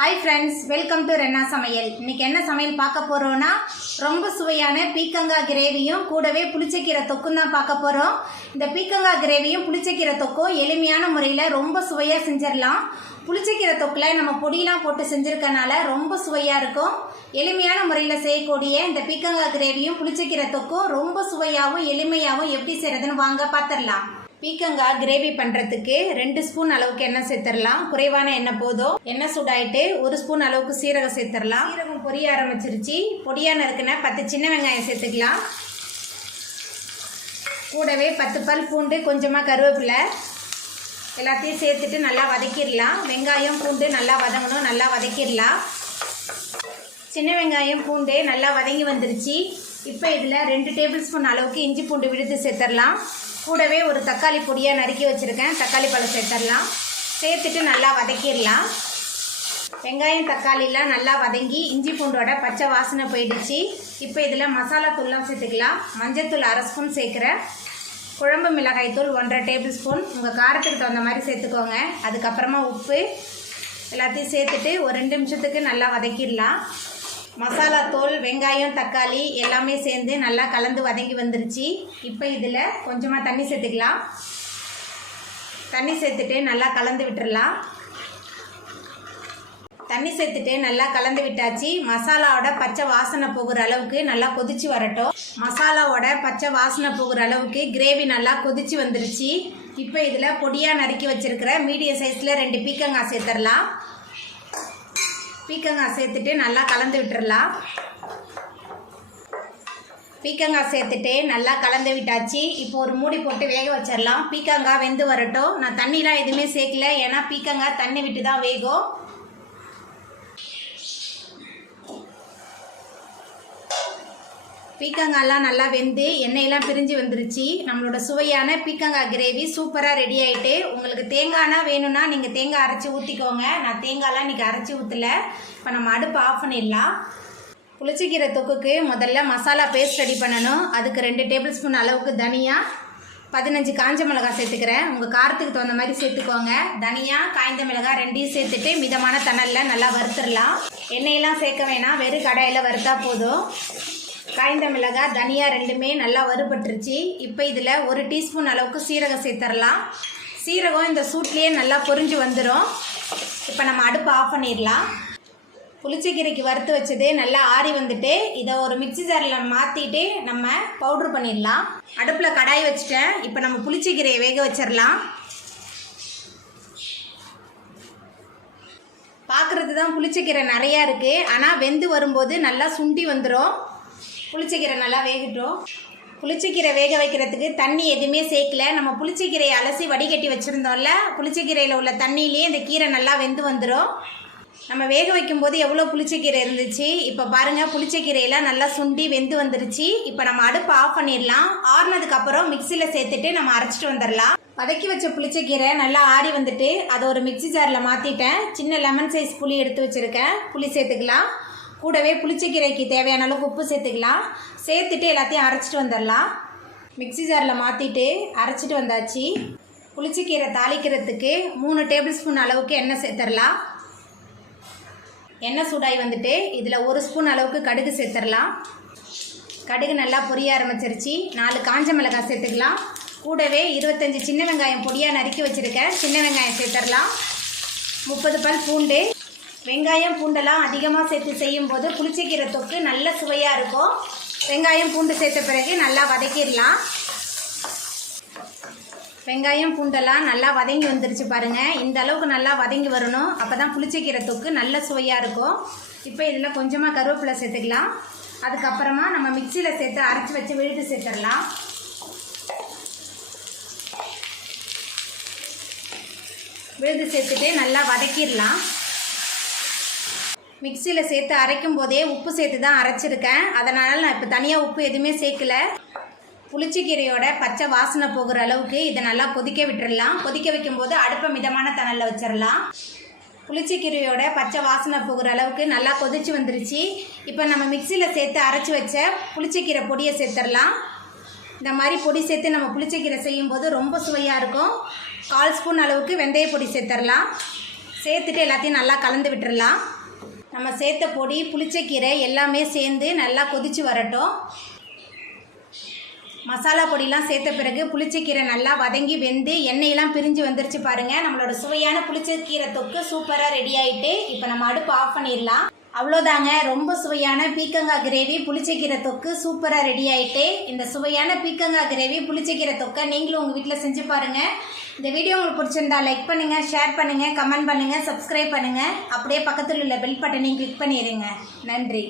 Hi friends welcome to रेन्ना समयल इनके என்ன சமையல் பார்க்க போறோம்னா ரொம்ப சுவையான பீக்கங்காய் கிரேவியும் கூடவே புளிச்சக்கீரை தொக்கும் தான் பார்க்க போறோம். இந்த பீக்கங்காய் கிரேவியும் புளிச்சக்கீரை தொக்கும் எளிமையான முறையில் ரொம்ப சுவையா செஞ்சிரலாம். புளிச்சக்கீரை தொக்குல நம்ம பொடியெல்லாம் போட்டு செஞ்சிருக்கனால ரொம்ப சுவையா இருக்கும். எளிமையான முறையில் செய்யக்கூடிய இந்த பீக்கங்காய் கிரேவியும் புளிச்சக்கீரை தொக்கும் ரொம்ப சுவையாகவும் எளிமையாகவும் எப்படி செய்யறதுன்னு வாங்க பார்த்துடலாம். பீக்கங்காய் கிரேவி பண்ணுறதுக்கு 2 ஸ்பூன் அளவுக்கு எண்ணெய் சேர்த்துடலாம். குறைவான எண்ணெய் போதும். எண்ணெய் சூடாயிட்டு 1 ஸ்பூன் அளவுக்கு சீரகம் சேர்த்துடலாம். சீரகம் பொரிய ஆரம்பிச்சிருச்சு. பொடியாக நறுக்குன 10 சின்ன வெங்காயம் சேர்த்துக்கலாம். கூடவே 10 பல் பூண்டு, கொஞ்சமாக கருவேப்பிலை எல்லாத்தையும் சேர்த்துட்டு நல்லா வதக்கிடலாம். வெங்காயம் பூண்டு நல்லா வதங்கணும், நல்லா வதக்கிடலாம். சின்ன வெங்காயம் பூண்டு நல்லா வதங்கி வந்துருச்சு. இப்போ இதில் 2 டேபிள் ஸ்பூன் அளவுக்கு இஞ்சி பூண்டு விழுத்து சேர்த்துடலாம். கூடவே ஒரு தக்காளி பொடியாக நறுக்கி வச்சுருக்கேன், தக்காளி பழம் சேர்த்துடலாம். சேர்த்துட்டு நல்லா வதக்கிடலாம். வெங்காயம் தக்காளிலாம் நல்லா வதங்கி இஞ்சி பூண்டோட பச்சை வாசனை போயிடுச்சு. இப்போ இதில் மசாலா தூள்லாம் சேர்த்துக்கலாம். மஞ்சள் 1/2 ஸ்பூன் சேர்க்குறேன். குழம்பு மிளகாய் தூள் 1/2 டேபிள் ஸ்பூன், உங்கள் காரத்துக்கு தகுந்த மாதிரி சேர்த்துக்கோங்க. அதுக்கப்புறமா உப்பு எல்லாத்தையும் சேர்த்துட்டு ஒரு 2 நிமிஷத்துக்கு நல்லா வதக்கிடலாம். மசாலா தூள், வெங்காயம், தக்காளி எல்லாமே சேர்ந்து நல்லா கலந்து வதங்கி வந்துருச்சு. இப்போ இதில் கொஞ்சமாக தண்ணி சேர்த்துக்கலாம். தண்ணி சேர்த்துட்டு நல்லா கலந்து விட்டுடலாம். தண்ணி சேர்த்துட்டு நல்லா கலந்து விட்டாச்சு. மசாலாவோட பச்சை வாசனை போகிற அளவுக்கு நல்லா கொதிச்சு வரட்டும். மசாலாவோட பச்சை வாசனை போகிற அளவுக்கு கிரேவி நல்லா கொதிச்சு வந்துருச்சு. இப்போ இதில் பொடியாக நறுக்கி வச்சுருக்கிற மீடியம் சைஸில் 2 பீக்கங்காய் சேர்த்துடலாம். பீக்கங்காய் சேர்த்துட்டு நல்லா கலந்து விட்டுறலாம். பீக்கங்காய் சேர்த்துட்டு நல்லா கலந்து விட்டாச்சு. இப்போ ஒரு மூடி போட்டு வேக வச்சிடலாம். பீக்கங்காய் வெந்து வரட்டும். நான் தண்ணிலாம் எதுவுமே சேர்க்கல, ஏன்னா பீக்கங்காய் தண்ணி விட்டு தான் வேகும். பீக்கங்காய்லாம் நல்லா வெந்து எண்ணெயெல்லாம் பிரிஞ்சு வந்துருச்சு. நம்மளோட சுவையான பீக்கங்காய் கிரேவி சூப்பராக ரெடி ஆகிட்டு. உங்களுக்கு தேங்காய்னா வேணும்னா நீங்கள் தேங்காய் அரைச்சி ஊற்றிக்கோங்க. நான் தேங்காய்லாம் இன்றைக்கி அரைச்சி ஊற்றலை. இப்போ நம்ம அடுப்பு ஆஃப் பண்ணிடலாம். புளிச்சக்கீரை தொக்குக்கு முதல்ல மசாலா பேஸ்ட் ரெடி பண்ணணும். அதுக்கு 2 டேபிள் ஸ்பூன் அளவுக்கு தனியா, 15 காஞ்ச மிளகாய் சேர்த்துக்கிறேன். உங்கள் காரத்துக்கு தகுந்த மாதிரி சேர்த்துக்கோங்க. தனியா, காய்ந்த மிளகாய் 2 சேர்த்துட்டு மிதமான தணலில் நல்லா வறுத்துடலாம். எண்ணெயெல்லாம் சேர்க்க வேணாம், வெறும் கடாயில் வறுத்தா போதும். காய்ந்த மிளகாய், தனியா 2மே நல்லா வறுபட்டுருச்சு. இப்போ இதில் 1 டீஸ்பூன் அளவுக்கு சீரகம் சேர்த்துடலாம். சீரகம் இந்த சூட்லேயே நல்லா பொரிஞ்சு வந்துடும். இப்போ நம்ம அடுப்பு ஆஃப் பண்ணிடலாம். புளிச்சக்கீரைக்கு வறுத்து வச்சது நல்லா ஆறி வந்துட்டு இதை ஒரு மிக்சி ஜாரில் மாற்றிட்டு நம்ம பவுட்ரு பண்ணிடலாம். அடுப்பில் கடாய் வச்சுட்டேன். இப்போ நம்ம புளிச்சக்கீரையை வேக வச்சிடலாம். பார்க்குறது தான் புளிச்சக்கீரை நிறையா இருக்குது, ஆனால் வெந்து வரும்போது நல்லா சுண்டி வந்துடும். புளிச்சக்கீரை நல்லா வேகட்டும். புளிச்சக்கீரை வேக வைக்கிறதுக்கு தண்ணி எதுவுமே சேர்க்கல. நம்ம புளிச்சக்கீரையை அலசி வடிகட்டி வச்சுருந்தோம்ல, புளிச்சக்கீரையில் உள்ள தண்ணியிலே இந்த கீரை நல்லா வெந்து வந்துடும். நம்ம வேக வைக்கும்போது எவ்வளோ புளிச்சக்கீரை இருந்துச்சு. இப்போ பாருங்கள், புளிச்சக்கீரையெல்லாம் நல்லா சுண்டி வெந்து வந்துருச்சு. இப்போ நம்ம அடுப்பு ஆஃப் பண்ணிடலாம். ஆறுனதுக்கப்புறம் மிக்சியில் சேர்த்துட்டு நம்ம அரைச்சிட்டு வந்துடலாம். வதக்கி வச்ச புளிச்சக்கீரை நல்லா ஆறி வந்துட்டு அதை ஒரு மிக்சி ஜாரில் மாற்றிட்டேன். சின்ன லெமன் சைஸ் புளி எடுத்து வச்சுருக்கேன். புளி சேர்த்துக்கலாம். கூடவே புளிச்சக்கீரைக்கு தேவையான அளவுக்கு உப்பு சேர்த்துக்கலாம். சேர்த்துட்டு எல்லாத்தையும் அரைச்சிட்டு வந்துடலாம். மிக்சி ஜாரில் மாற்றிட்டு அரைச்சிட்டு வந்தாச்சு. புளிச்சக்கீரை தாளிக்கிறதுக்கு 3 டேபிள் ஸ்பூன் அளவுக்கு எண்ணெய் சேர்த்துடலாம். எண்ணெய் சூடாகி வந்துட்டு இதில் 1 ஸ்பூன் அளவுக்கு கடுகு சேர்த்துடலாம். கடுகு நல்லா பொரிய ஆரம்பிச்சிருச்சு. 4 காஞ்ச மிளகாய் சேர்த்துக்கலாம். கூடவே 25 சின்ன வெங்காயம் பொடியாக நறுக்கி வச்சுருக்கேன். சின்ன வெங்காயம் சேர்த்துடலாம். 30 பல் பூண்டு. வெங்காயம் பூண்டெல்லாம் அதிகமாக சேர்த்து செய்யும்போது புளிச்சக்கீரை தொக்கு நல்ல சுவையாக இருக்கும். வெங்காயம் பூண்டு சேர்த்த பிறகு நல்லா வதக்கிடலாம். வெங்காயம் பூண்டெல்லாம் நல்லா வதங்கி வந்துருச்சு பாருங்கள். இந்த அளவுக்கு நல்லா வதங்கி வரணும். அப்போ தான் புளிச்சக்கீரை தொக்கு நல்ல சுவையாக இருக்கும். இப்போ இதில் கொஞ்சமாக கருவேப்பிலை சேர்த்துக்கலாம். அதுக்கப்புறமா நம்ம மிக்சியில் சேர்த்து அரைச்சி வச்சு விழுது சேர்த்துடலாம். விழுது சேர்த்துட்டு நல்லா வதக்கிடலாம். மிக்சியில் சேர்த்து அரைக்கும் போதே உப்பு சேர்த்து தான் அரைச்சிருக்கேன். அதனால் நான் இப்போ தனியாக உப்பு எதுவுமே சேர்க்கல. புளிச்சக்கீரையோட பச்சை வாசனை போகிற அளவுக்கு இதை நல்லா கொதிக்க விட்டுடலாம். கொதிக்க வைக்கும்போது அடுப்பை மிதமான தணலில் வச்சிடலாம். புளிச்சக்கீரையோட பச்சை வாசனை போகிற அளவுக்கு நல்லா கொதிச்சு வந்துருச்சு. இப்போ நம்ம மிக்சியில் சேர்த்து அரைச்சி வச்ச புளிச்சக்கீரை பொடியை சேர்த்துடலாம். இந்த மாதிரி பொடி சேர்த்து நம்ம புளிச்சக்கீரை செய்யும்போது ரொம்ப சுவையாக இருக்கும். 1/4 ஸ்பூன் அளவுக்கு வெந்தய பொடி சேர்த்துடலாம். சேர்த்துட்டு எல்லாத்தையும் நல்லா கலந்து விட்டுறலாம். நம்ம சேர்த்த பொடி புளிச்சக்கீரை எல்லாமே சேர்ந்து நல்லா கொதித்து வரட்டும். மசாலா பொடிலாம் சேர்த்த பிறகு புளிச்சக்கீரை நல்லா வதங்கி வெந்து எண்ணெயெல்லாம் பிரிஞ்சு வந்துருச்சு பாருங்கள். நம்மளோட சுவையான புளிச்சக்கீரை தொக்கு சூப்பராக ரெடி ஆகிட்டு இப்போ நம்ம அடுப்பு ஆஃப் பண்ணிடலாம். அவ்வளோதாங்க, ரொம்ப சுவையான பீக்கங்காய் கிரேவி புளிச்சக்கீரை தொக்கு சூப்பராக ரெடி ஆகிட்டு. இந்த சுவையான பீக்கங்காய் கிரேவி புளிச்சக்கீரை தொக்கை நீங்களும் உங்கள் வீட்டில் செஞ்சு பாருங்கள். இந்த வீடியோ உங்களுக்கு பிடிச்சிருந்தா லைக் பண்ணுங்கள், ஷேர் பண்ணுங்கள், கமெண்ட் பண்ணுங்கள், சப்ஸ்கிரைப் பண்ணுங்கள். அப்படியே பக்கத்தில் உள்ள பெல் பட்டனையும் கிளிக் பண்ணிடுங்க. நன்றி.